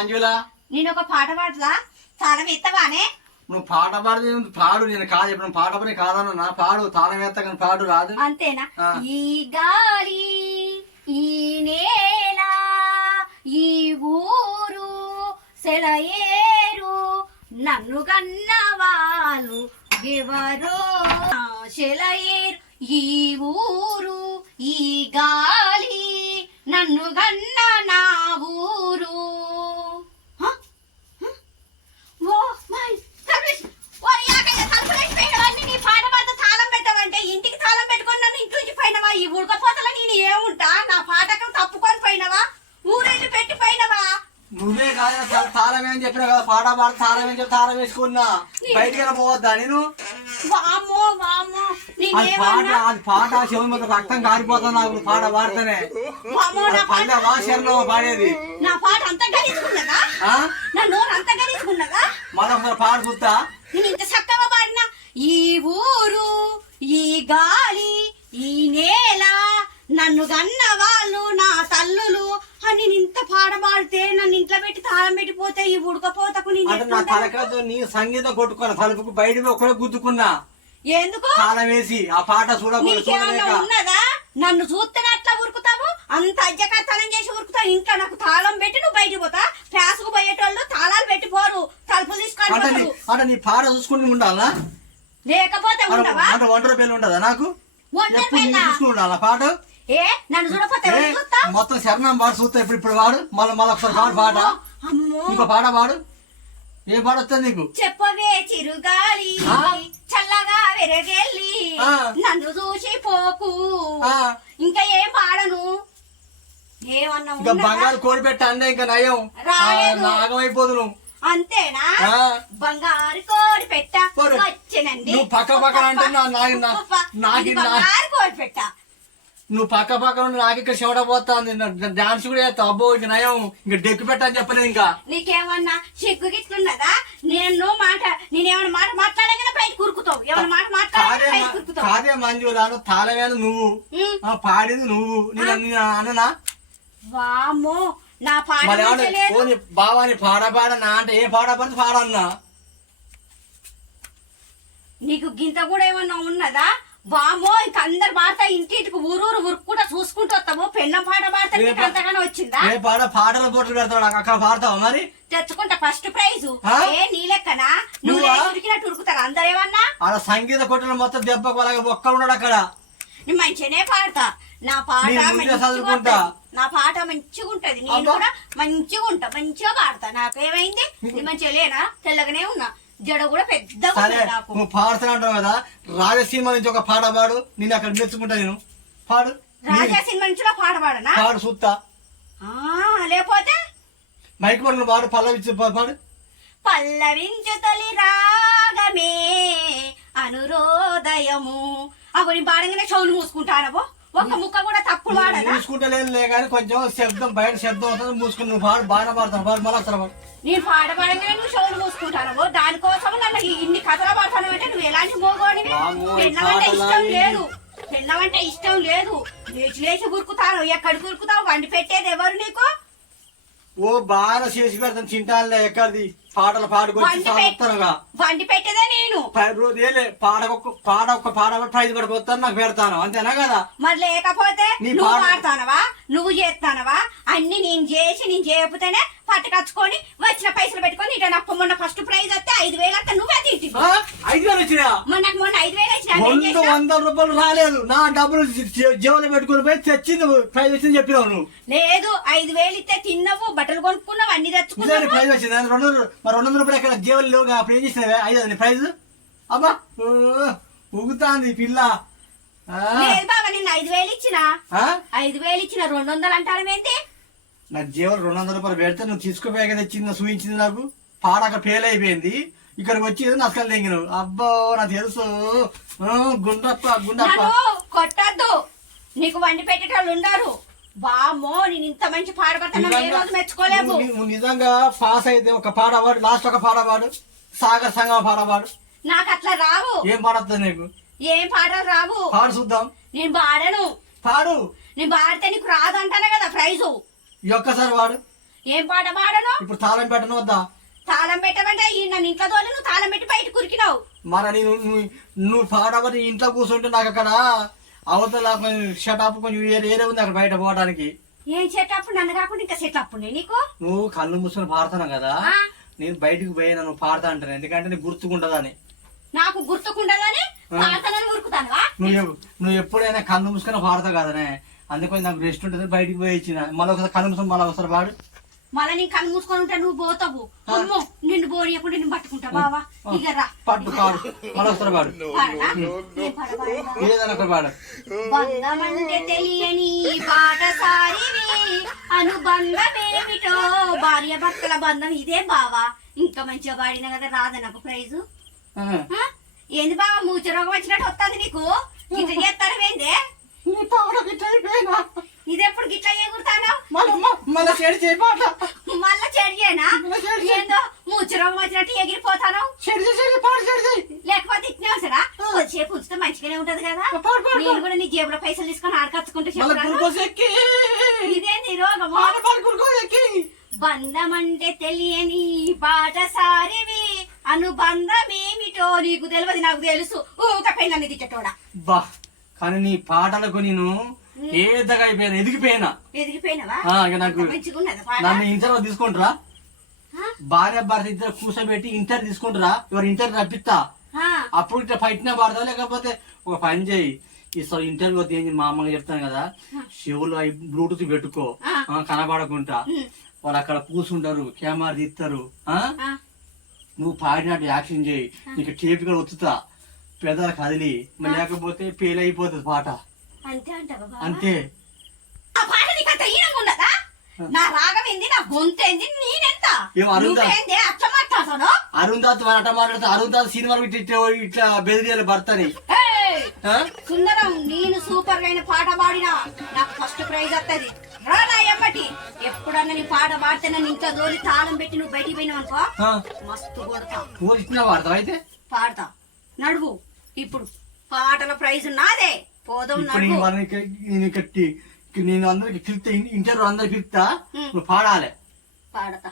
మంజులా నేను ఒక పాట పాడదా తాళం ఎత్తవానే? నువ్వు పాట పాడు పాడు. నేను కాదు ఇప్పుడు పాట పని కాదన్నా పాడు. తాళం ఎత్త కానీ పాడు రాదు. అంతేనా? ఈ గాలి ఈ నేల ఈ ఊరు సెలయేరు నన్ను కన్న వాళ్ళు ఎవరో సెలయేరు ఈ ఊరు ఈ గాలి నన్ను కన్న నా ఊరు. ఇంటికి తాళం పెట్టుకుని నన్ను ఇంటి నుంచి పోయినవా? ఈ ఉడకపోతలో నేను ఏముంటా? నా పాటకు తప్పుకొని పోయినవా? ఊరెళ్ళి పెట్టి పోయినవా? నువ్వే కాదు తాళం ఏం చెప్పినా కదా పాట పాడు. తాళం ఏం చెప్పి తాళం వేసుకున్నా బయటికి పోవద్దా నేను? వామ్మో వామ్మో అది పాట శివుని మొత్తం రక్తం కారిపోతుంది నాకు పాట పాడితేనే. పాడేది నా పాట అంతా గడించుకున్నదా? నా నోరు అంతా గడించుకున్నదా? మరొకసారి పాడు చూస్తా. నేను ఇంత చక్కగా పాడినా. ఈ ఊరు ఈ గాలి ఈ నేల నన్ను గన్న వాళ్ళు నా తల్లులు అని ఇంత పాడబాడితే నన్ను ఇంట్లో పెట్టి తాళం పెట్టిపోతే ఈ ఉడకపోతకు నా తలకాతో నీ సంగీతం కొట్టుకున్నా తలుపుకు బయట ఒకడే గుద్దుకున్నా. ఎందుకు తాళం వేసి ఆ పాట ఉన్నదా? నన్ను చూస్తేనే అట్లా ఉరుకుతావు? అంత అజ్జకత్తనం చేసి ఉరుకుతావు. ఇంకా నాకు తాళం పెట్టి నువ్వు బయటికి పోతా? ప్యాసుకు పోయేటోళ్ళు తాళాలు పెట్టిపోరు, తలుపులు తీసుకొని. అంటే నీ పాట చూసుకుంటూ ఉండాలా? లేకపోతే ఉండవా? ఒంటరి పెళ్ళి ఉండదా నాకు? చూసుకుంటా పాట ఏ నన్ను చూడపోతే మొత్తం శరణం పాడు చూస్తా. ఇప్పుడు వాడు మళ్ళీ ఒకసారి పాడు పాట. ఇంకో పాట పాడు. ఏ పాట వస్తుంది నీకు? చెప్పవే చిరుగాలి చల్లగా వెరగెళ్ళి నన్ను చూసి పోకు. ఇంకా ఏం పాడను. ఏమన్నా ఇంకా బంగారు కోడి పెట్ట అండే ఇంకా నయం నాగమైపోదు నువ్వు. అంతేనా? బంగారు కోడి పెట్ట వచ్చేనండి. నువ్వు పక్క పక్కన అంటే బంగారు కోడి పెట్ట నువ్వు పక్క పక్కన నాకు ఇక్కడ చెవడ పోతాంది. డాన్స్ కూడా చేస్తావు. అబ్బో ఇంక నయం ఇంకా డెక్కు పెట్టని చెప్పలేదు. ఇంకా నీకేమన్నా సిగ్గు గిట్లున్నదా? నేనేమన్నా మాట మాట్లాడగానే బయట కురుకుతావు. ఏమన్నా మాట మాట్లాడే కాదే మంజులాను తాళమేను నువ్వు పాడింది నువ్వు. నేను అన్ననా? వామ్మో నా పాట బావాని పాడపాడనా అంటే ఏ పాడపడి పాడన్నా? నీకు గింత కూడా ఏమన్నా ఉన్నదా? వామో ఇంక అందరు పాడతా ఇంటికి ఊరూరు ఉరుక్కుంటా చూసుకుంటూ వస్తాము. పెళ్ళం పాట పాడతా అంతగానే వచ్చిందా? పాటల పోట్లు పెడతాడు అక్కడ పాడతావా? మరి తెచ్చుకుంటా ఫస్ట్ ప్రైజ్. ఏ నీ లెక్కనా? నువ్వు ఉరికినట్టు ఉరుకుతారు అందరేమన్నా? అలా సంగీత కొట్టిన మొత్తం దెబ్బకు అలాగే ఒక్క ఉన్నాడు అక్కడ. నేను మంచిగానే పాడతా. నా పాట చదువుకుంటా. నా పాట మంచిగా ఉంటది. నేను కూడా మంచిగా ఉంటా. మంచిగా పాడతా. నాకేమైంది? నీ మంచిగా లేనా? తెల్లగానే ఉన్నా. జడ కూడా పెద్దగా నువ్వు పాడుతున్నా అంటావు కదా. రాజసీమ నుంచి ఒక పాట పాడు. నేను అక్కడ మెచ్చుకుంటా. నేను పాడు. రాజసీమ నుంచి పాట పాడనా? పాడు చూస్తా. లేకపోతే మైక్ పడుకుని పాడు. పల్లవించు పాడు. పల్లవించు తొలి రాగమే అనురోదయము. అప్పుడు నేను పాడంగానే చెవులు మూసుకుంటానవో. ఒక్క ముక్క కూడా తప్పుడు పాడనా? మూసుకుంటలే కానీ కొంచెం శబ్దం బయట శబ్దం అవుతుంది. మూసుకుని నువ్వు పాడు. బాగా పాడతాను. పాడు మళ్ళీ వస్తాను పాడు. నేను పాట పాడంగానే నువ్వు చెవులు మూసుకుంటానవో. దానికోసం నన్ను ఇన్ని కథలు పడతాను అంటే నువ్వు ఎలాంటి మోగోనివి? పెళ్ళమంటే ఇష్టం లేదు. పెళ్ళమంటే ఇష్టం లేదు. లేచి లేచి ఉరుకుతాను. ఎక్కడికి ఉరుకుతావు? వండి పెట్టేది ఎవరు నీకు? ఓ బాగా చేసి పెడతాను. చింటాలే ఎక్కడిది పాటలు పాడుకొచ్చి వండి పెట్టేదే నేను. పాడ ప్రైజ్ పడుకొస్తాను. నాకు పెడతాను. అంతేనా కదా? మరి లేకపోతే నువ్వు పాడతానవా? నువ్వు చేస్తానవా? అన్ని నేను చేయకపోతేనే పట్టుకచ్చుకొని వచ్చిన పైసలు పెట్టుకొని ఇట నాకు మొన్న ఫస్ట్ ప్రైజ్ వస్తే 5,000 అంతా నువ్వే తింటి. 5,000 వచ్చినా? నాకు మొన్న 5,000 వచ్చినా. 100 రూపాయలు రాలేదు. నా డబ్బులు జీవన పెట్టుకుని పోయి తెచ్చింది ప్రైజ్ వచ్చింది చెప్పినావు నువ్వు. లేదు 5,000 ఇస్తే తిన్నావు, బట్టలు కొనుక్కున్నావు, అన్ని తెచ్చుకున్నావు. ప్రైజ్ వచ్చింది. 200 రూపాయలు ఎక్కడ జీవన లేవు. అప్పుడు ఏం చేసినావే? 5,000 ప్రైజ్. అబ్బా ఊగుతాంది పిల్ల. లేదు బాబా నిన్న 5,000 ఇచ్చినా. 5,000 ఇచ్చిన 200 అంటారేంటి? నా జీవనం 200 రూపాయలు పెడితే నువ్వు తీసుకుపోయాక తెచ్చింది చూపించింది. నాకు పాడ అక్కడ ఫెయిల్ అయిపోయింది. ఇక్కడికి వచ్చి నష్టలు తెంగినావు. అబ్బో నాకు తెలుసు. గుండప్ప కొట్టద్దు. నీకు వండి పెట్టేటోళ్ళు ఉండరు. బామో నేను ఇంత మంచి పాట పడతాను మెచ్చుకోలేము. నువ్వు నిజంగా పాస్ అయితే ఒక పాట పాడు. లాస్ట్ ఒక పాట పాడు. సాగర్ సంగమ పాట పాడు. నాకు అట్లా రావు. ఏం పాడొస్తుంది నీకు? ఏం పాటలు రావు. పాడు చూద్దాం. నేను పాడను. పాడు. నేను పాడితే నీకు రాదు అంటానే కదా ప్రైజు. ఒక్కసారి పాడు. ఏం పాట పాడను? ఇప్పుడు తాళం పెట్టను వద్దా? తాళం పెట్టమంటే ఈ నన్ను ఇంట్లో తోలి నువ్వు తాళం పెట్టి బయట కురికినావు. మరి నేను నువ్వు పాడబడి ఇంట్లో కూర్చుంటే నాకు అక్కడ అవతల షటాప్ కొంచెం ఏరే ఉంది అక్కడ బయట పోవడానికి. ఏం సెటప్? నన్ను కాకుండా ఇంకా సెటప్ ఉన్నాయి నీకు? నువ్వు కళ్ళు మూసుకొని పాడుతున్నావు కదా, ఆ? నేను బయటకు పోయినా నువ్వు పాడతా అంటాను, ఎందుకంటే నీకు గుర్తుకుంటదని. నాకు గుర్తుకుండదని పాడతానని ఊరుకుతానువా? నువ్వు ఎప్పుడైనా కళ్ళు మూసుకొని పాడతావు కదనే, అందుకని నాకు రెస్ట్ ఉంటుంది బయటికి పోయి ఇచ్చిన. మళ్ళీ ఒకసారి కళ్ళు మూసుకొని మళ్ళీ ఒకసారి పాడు. మళ్ళీ నీ కళ్ళు మూసుకొని ఉంటే నువ్వు పోతావు. అమ్మో నిన్ను పోనీయకుండా నేను పట్టుకుంటా బావా. ఇక రా పట్టు పాడు, మళ్ళీ ఒకసారి పాడు. పాడనా? ఏం పాట పాడనా? ఏదైనా ఒకటి పాడు. బంధమంటే తెలియని పాటసారివి, అనుబంధమేమిటో భార్య భర్తల బంధం ఇదే బావా. ఇంకా మంచిగా పాడినా కదా, రాదా నాకు ప్రైజు? ఆ. ఏంది బావా మూచ రోగం వచ్చినట్టు వస్తుంది నీకు? గిట్ల చేస్తాను ఏందే? నీ పాడు గిట్ల అయిపోయినా. ఇదెప్పుడు గిట్ల ఎగురుతాను? మళ్ళీ చెడు చేయి పాట. మళ్ళా చెడియేనా? ఏందో మూచ రోగం వచ్చినట్టు ఎగిరిపోతాను. లేకపోతే ఇట్నే వస్తారా? కొద్దిసేపు ఉంచితే మంచిగానే ఉంటది కదా. నేను కూడా నీ జేబులో పైసలు తీసుకొని ఆడకచ్చుకుంటే ఇదేంది రోగము? బంధమంటే తెలియని పాటసారివి, అనుబంధమేమిటో నీకు తెలియదు నాకు తెలుసు. ఊకపోయినా తిట్టటోడా. బా కానీ నీ పాటలకు నేను ఏదగా అయిపోయినా, ఎదిగిపోయినావా? నాకు మంచిగా ఉన్నదా పాట? నన్ను ఇంటర్ తీసుకుంటారా? భార్య భర్త ఇద్దరు కూర్చోబెట్టి ఇంటర్ తీసుకుంటారా? ఎవరు ఇంటర్ రప్పిస్తా, అప్పుడు ఇట్లా ఫైట్నే పాడతావు. లేకపోతే ఒక పని చేయి, ఈ ఇంటర్వ్యూ వద్ద ఏం మా అమ్మగా చెప్తాను కదా, చెవులు అవి బ్లూటూత్ పెట్టుకో, కనబడకుండా. వాళ్ళు అక్కడ కూర్చుంటారు, కెమెరా తీస్తారు. నువ్వు పాడినట్టు యాక్షన్ చేయి, నీకు టేప్ కూడా వచ్చుతా, పెదాలు కదిలి, మరి లేకపోతే ఫెయిల్ అయిపోతుంది పాట. అంతే అంటావా? అంతే. ఆ పాట నీకు అంత ఈనంగా ఉండదా? నా రాగం ఏంది, నా గొంతేంది, నేనెంత అట్లా మాట్లాడతాను. అరుందాత్ అట్ట మాట్లాడుతా. అరుందాత్ సినిమాలు ఇట్లా బెదిరియాలి భర్తని. సుందరం, నేను సూపర్ గా అయిన పాట పాడినా నాకు ఫస్ట్ ప్రైజ్ వస్తుంది. రా నా ఎమ్మటి. ఎప్పుడన్నా నీ పాట పాడితే నన్ను ఇంత దోలి తాళం పెట్టి నువ్వు బయటికి పోయినావు అనుకో, మస్తు కొడతా. ఇట్లా పాడతావు? అయితే పాడతా. నడువు. ఇప్పుడు పాటల ప్రైజ్ నాదే. పోదాం. నేను అందరికి పిలుస్తా, ఇంటర్వ్యూ అందరికి పిలుస్తా, నువ్వు పాడాలి. పాడతా.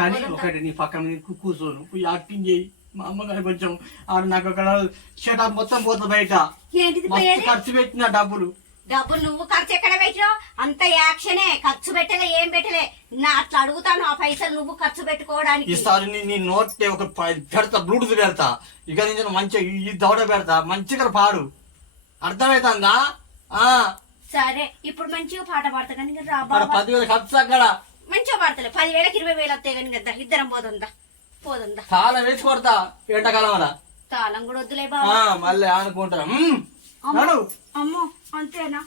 కానీ ఒకటి నీ పక్కన కూర్చోను, యాక్టింగ్ చేయి. మా అమ్మగారు కొంచెం నాకు అక్కడ షటప్ మొత్తం పోతుంది బయట. ఖర్చు పెట్టిన డబ్బులు నువ్వు ఖర్చు ఎక్కడ పెట్టినావు? అంత యాక్షనే. ఖర్చు పెట్టలే, ఏం పెట్టలే. నా అట్లా అడుగుతాను, ఆ పైసలు నువ్వు ఖర్చు పెట్టుకోవడానికి. ఈసారి నీ నోట్ ఒక పెడతా, బ్లూటూత్ పెడతా, ఇక నేను మంచిగా ఈ దౌడ పెడతా, మంచిగా పాడు. అర్థమవుతుందా? సరే ఇప్పుడు మంచిగా పాట పాడతా. కానీ 10,000 ఖర్చు అక్కడ మంచిగా పాడతలే. 10,000 20,000 వస్తాయి. కానీ కదా ఇద్దరం పోతుందా? తాళం వేసి కొడతా ఎండాకాలం అలా. తాళం కూడా వద్దులే బాబా, మళ్ళీ అనుకుంటా. అమ్మో అంతేనా?